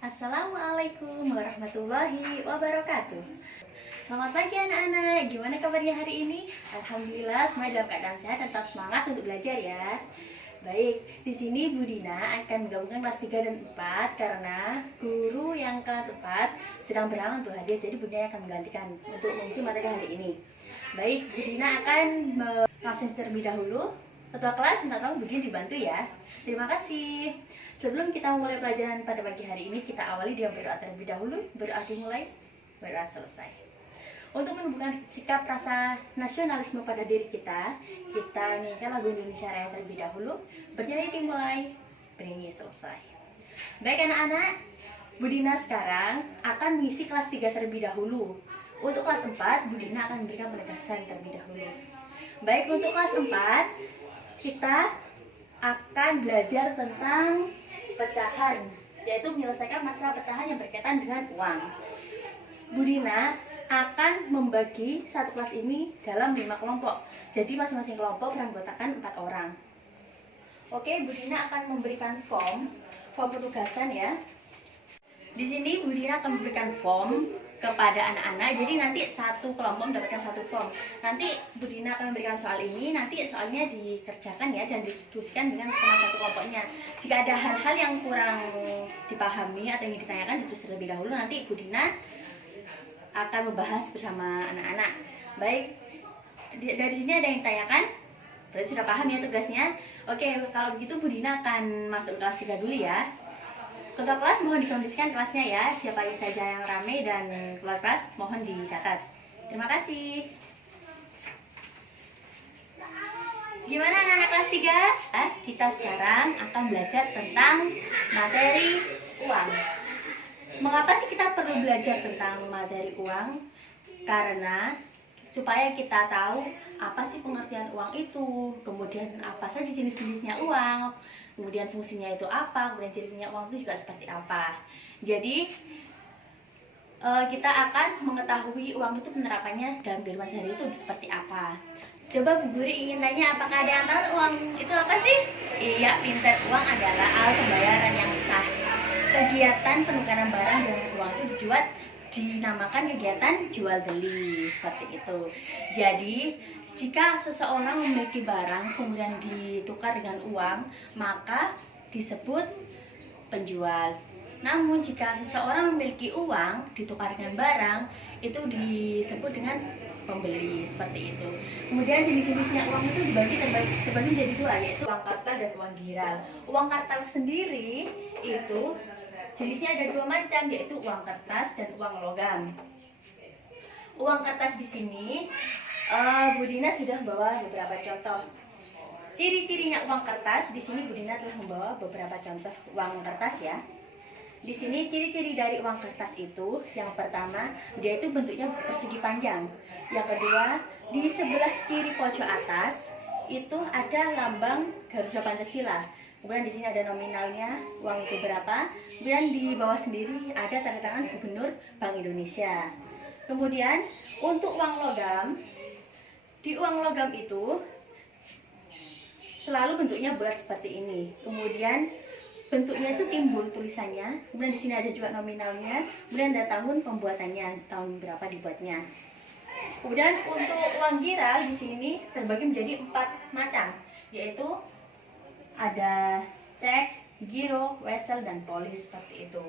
Assalamualaikum warahmatullahi wabarakatuh. Selamat pagi anak-anak, gimana kabarnya hari ini? Alhamdulillah semuanya dalam keadaan sehat dan tetap semangat untuk belajar ya. Baik, di sini Bu Dina akan menggabungkan kelas 3 dan 4 karena guru yang kelas 4 sedang berhalangan untuk hadir, jadi Bu Dina akan menggantikan untuk mengisi materi hari ini. Baik, Bu Dina akan absen terlebih dahulu. Ketua kelas minta tolong Bu Dina dibantu ya. Terima kasih. Sebelum kita memulai pelajaran pada pagi hari ini, kita awali dengan berdoa terlebih dahulu. Berdoa dimulai, berdoa selesai. Untuk menumbuhkan sikap rasa nasionalisme pada diri kita nyanyikan lagu Indonesia Raya terlebih dahulu. Bernyanyi dimulai, bernyanyi selesai. Baik anak-anak, Bu Dina sekarang akan mengisi kelas 3 terlebih dahulu. Untuk kelas 4, Bu Dina akan memberikan penegasan terlebih dahulu. Baik, untuk kelas 4, kita akan belajar tentang pecahan, yaitu menyelesaikan masalah pecahan yang berkaitan dengan uang. Bu Dina akan membagi satu kelas ini dalam 5 kelompok. Jadi masing-masing kelompok beranggotakan 4 orang. Oke, Bu Dina akan memberikan form penugasan ya. Di sini Bu Dina akan memberikan form kepada anak-anak, jadi nanti satu kelompok mendapatkan satu form. Nanti Bu Dina akan memberikan soal ini, nanti soalnya dikerjakan ya dan didiskusikan dengan teman satu kelompoknya. Jika ada hal-hal yang kurang dipahami atau yang ditanyakan, ditulis terlebih dahulu, nanti Bu Dina akan membahas bersama anak-anak. Baik, dari sini ada yang ditanyakan? Berarti sudah paham ya tugasnya? Oke, kalau begitu Bu Dina akan masuk kelas 3 dulu ya. Ketua kelas mohon dikondisikan kelasnya ya. Siapa saja yang ramai dan keluar kelas mohon dicatat. Terima kasih. Gimana anak-anak kelas 3? Kita sekarang akan belajar tentang materi uang. Mengapa sih kita perlu belajar tentang materi uang? Karena supaya kita tahu apa sih pengertian uang itu, kemudian apa saja jenis-jenisnya uang, kemudian fungsinya itu apa, kemudian cirinya uang itu juga seperti apa. Jadi kita akan mengetahui uang itu penerapannya dalam kehidupan sehari itu seperti apa. Coba Bu Guri ingin tanya, apakah ada yang tahu uang itu apa sih? Iya, pintar. Uang adalah alat pembayaran yang sah. Kegiatan penukaran barang dengan uang itu dinamakan kegiatan jual beli, seperti itu. Jadi jika seseorang memiliki barang kemudian ditukar dengan uang, maka disebut penjual. Namun jika seseorang memiliki uang ditukar dengan barang, itu disebut dengan pembeli, seperti itu. Kemudian jenis-jenisnya uang itu dibagi menjadi dua, yaitu uang kartal dan uang giral. Uang kartal sendiri itu jenisnya ada 2 macam, yaitu uang kertas dan uang logam. Uang kertas di sini Bu Dina sudah bawa beberapa contoh. Ciri-cirinya uang kertas di sini Bu Dina telah membawa beberapa contoh uang kertas ya. Di sini ciri-ciri dari uang kertas itu, yang pertama dia itu bentuknya persegi panjang. Yang kedua, di sebelah kiri pojok atas itu ada lambang Garuda Pancasila. Kemudian di sini ada nominalnya, uang itu berapa. Kemudian di bawah sendiri ada tanda tangan Gubernur Bank Indonesia. Kemudian untuk uang logam, di uang logam itu selalu bentuknya bulat seperti ini. Kemudian bentuknya itu timbul tulisannya. Kemudian di sini ada juga nominalnya. Kemudian ada tahun pembuatannya, tahun berapa dibuatnya. Kemudian untuk uang giral di sini terbagi menjadi 4 macam, yaitu ada cek, giro, wesel, dan polis, seperti itu.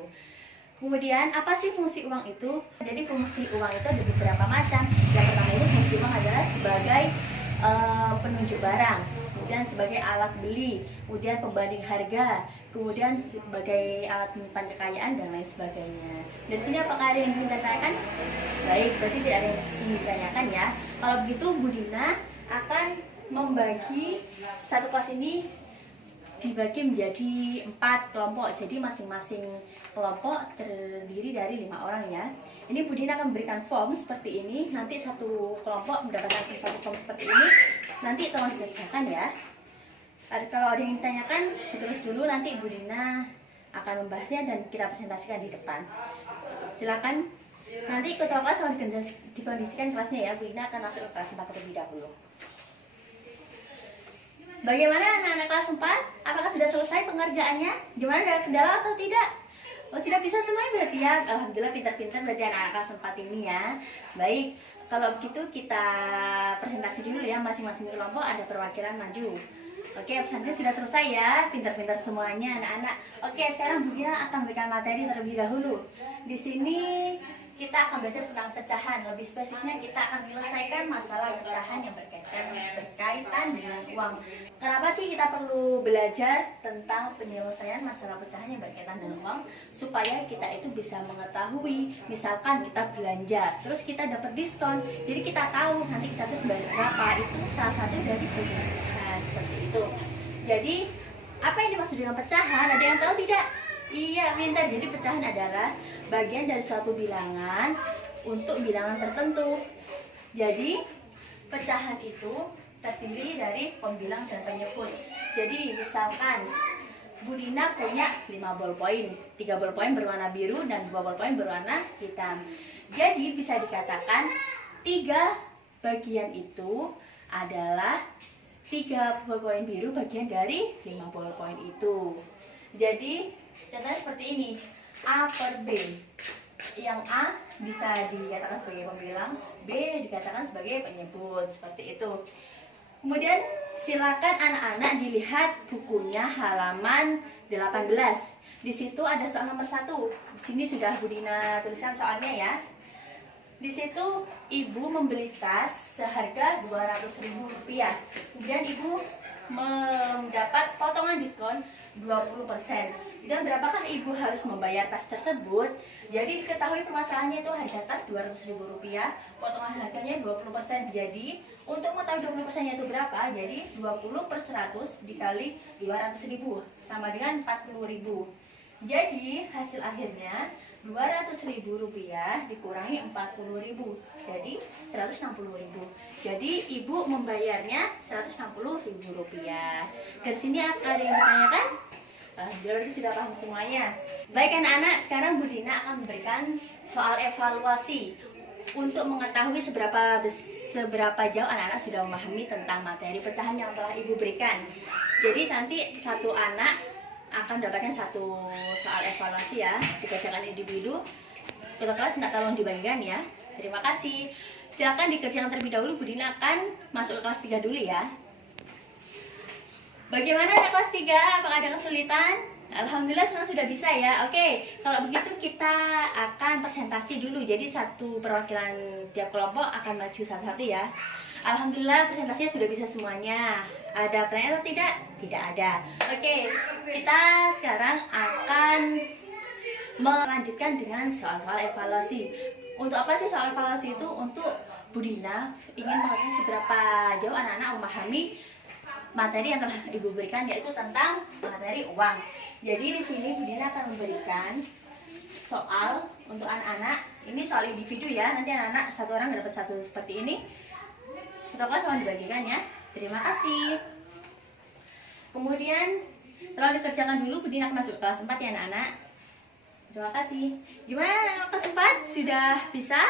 Kemudian apa sih fungsi uang itu? Jadi fungsi uang itu ada beberapa macam. Yang pertama itu fungsi uang adalah sebagai penunjuk barang, kemudian sebagai alat beli, kemudian pembanding harga, kemudian sebagai alat menyimpan kekayaan dan lain sebagainya. Dari sini apakah ada yang ingin ditanyakan? Baik, berarti tidak ada yang ingin ditanyakan ya. Kalau begitu Bu Dina akan membagi satu kelas ini dibagi menjadi 4 kelompok. Jadi masing-masing kelompok terdiri dari 5 orang ya. Ini Bu Dina akan memberikan form seperti ini. Nanti satu kelompok mendapatkan satu form seperti ini. Nanti tolong dikerjakan ya. Kalau ada yang ditanyakan, ditulis dulu, nanti Bu Dina akan membahasnya dan kita presentasikan di depan. Silakan. Nanti ketua kelas tolong dikondisikan kelasnya ya. Bu Dina akan masuk ke kelas 4 terlebih dahulu. Bagaimana anak-anak kelas 4? Apakah sudah selesai pengerjaannya? Gimana, ada kendala atau tidak? Oh, sudah bisa semuanya berarti ya. Alhamdulillah, pintar-pintar berarti anak-anak kelas 4 ini ya. Baik, kalau begitu kita presentasi dulu ya, masing-masing kelompok ada perwakilan maju. Oke, pesantren sudah selesai ya, pintar-pintar semuanya anak-anak. Oke, sekarang Bu Gina akan memberikan materi terlebih dahulu. Di sini kita akan belajar tentang pecahan. Lebih spesifiknya kita akan menyelesaikan masalah pecahan yang berkaitan dengan uang. Kenapa sih kita perlu belajar tentang penyelesaian masalah pecahan yang berkaitan dengan uang? Supaya kita itu bisa mengetahui, misalkan kita belanja, terus kita dapat diskon. Jadi kita tahu nanti kita tuh bayar berapa. Itu salah satu dari bagian pecahan seperti itu. Jadi apa yang dimaksud dengan pecahan? Ada yang tahu tidak? Iya, pintar. Jadi pecahan adalah bagian dari suatu bilangan untuk bilangan tertentu. Jadi pecahan itu terdiri dari pembilang dan penyebut. Jadi misalkan Bu Dina punya 5 ballpoint, 3 ballpoint berwarna biru dan 2 ballpoint berwarna hitam. Jadi bisa dikatakan 3 bagian itu adalah 3 ballpoint biru bagian dari 5 ballpoint itu. Jadi contohnya seperti ini, A per B. Yang A bisa dikatakan sebagai pembilang, B dikatakan sebagai penyebut, seperti itu. Kemudian silakan anak-anak dilihat bukunya halaman 18. Di situ ada soal nomor 1. Di sini sudah Bu Dina tuliskan soalnya ya. Di situ ibu membeli tas seharga Rp200.000. Kemudian ibu mendapat potongan diskon 20%. Dan berapakah ibu harus membayar tas tersebut? Jadi diketahui permasalahannya itu harga tas Rp200.000, potongan harganya 20%. Jadi untuk mengetahui 20%-nya itu berapa? Jadi 20/100 dikali 200.000 sama dengan 40.000. Jadi hasil akhirnya Rp200.000 dikurangi 40.000, jadi 160.000. Jadi ibu membayarnya Rp160.000. Dari sini ada yang bertanyakan? Berarti sudah paham semuanya. Baik anak-anak, sekarang Bu Dina akan memberikan soal evaluasi untuk mengetahui seberapa jauh anak-anak sudah memahami tentang materi pecahan yang telah ibu berikan. Jadi nanti satu anak akan mendapatkan satu soal evaluasi ya, dikerjakan individu. Untuk kelas tidak tolong dibagikan ya. Terima kasih. Silakan dikerjakan terlebih dahulu. Bu Dina akan masuk ke kelas 3 dulu ya. Bagaimana anak kelas 3? Apakah ada kesulitan? Alhamdulillah semua sudah bisa ya. Oke, kalau begitu kita akan presentasi dulu. Jadi satu perwakilan tiap kelompok akan maju satu-satu ya. Alhamdulillah presentasinya sudah bisa semuanya. Ada pertanyaan atau tidak? Tidak ada. Oke, kita sekarang akan melanjutkan dengan soal-soal evaluasi. Untuk apa sih soal evaluasi itu? Untuk Bu Dina ingin mengetahui seberapa jauh anak-anak memahami materi yang telah ibu berikan, yaitu tentang materi uang. Jadi di sini Bu Dina akan memberikan soal untuk anak-anak. Ini soal individu ya. Nanti anak-anak satu orang dapat satu seperti ini. Untuk kelas tolong dibagikan ya. Terima kasih. Kemudian tolong dikerjakan dulu. Bu Dina akan masuk kelas 4 ya anak-anak. Terima kasih. Gimana anak kelas 4? Sudah bisa?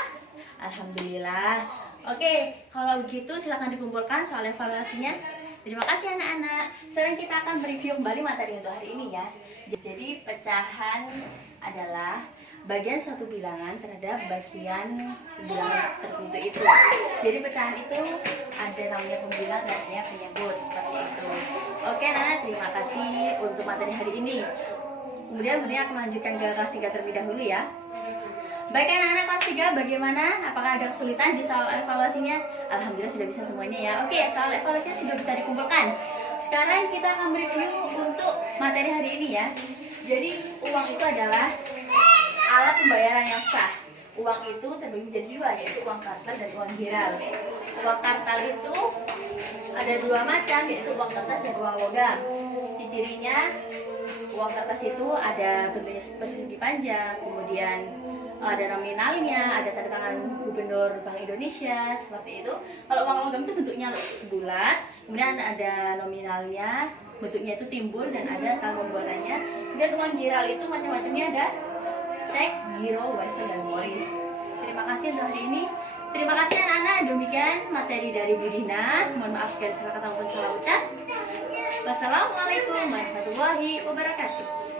Alhamdulillah. Oke, kalau begitu silakan dikumpulkan soal evaluasinya. Terima kasih anak-anak. Sekarang kita akan mereview kembali materi untuk hari ini ya. Jadi pecahan adalah bagian suatu bilangan terhadap bagian bilangan tertentu itu. Jadi pecahan itu ada namanya pembilang dan namanya penyebut, seperti itu. Oke anak-anak, terima kasih untuk materi hari ini. Kemudian Bu Dina akan melanjutkan ke kelas 3 terlebih dahulu ya. Baik anak-anak kelas 3, bagaimana? Apakah ada kesulitan di soal evaluasinya? Alhamdulillah sudah bisa semuanya ya. Oke, soal evaluasinya sudah bisa dikumpulkan. Sekarang kita akan mereview untuk materi hari ini ya. Jadi uang itu adalah alat pembayaran yang sah. Uang itu terbagi menjadi dua, yaitu uang kartal dan uang giral. Uang kartal itu ada dua macam, yaitu uang kertas dan uang logam. Ciri-cirinya, uang kertas itu ada bentuknya persegi panjang, kemudian ada nominalnya, ada tanda tangan Gubernur Bank Indonesia, seperti itu. Kalau uang logam itu bentuknya bulat, kemudian ada nominalnya, bentuknya itu timbul dan ada tanggung pembuatannya. Dan uang giral itu macam-macamnya, ada cek, giro, wesel, dan polis. Terima kasih untuk hari ini. Terima kasih anak-anak. Demikian materi dari Bu Dina. Mohon maaf segala salah kata maupun salah ucap. Wassalamualaikum warahmatullahi wabarakatuh.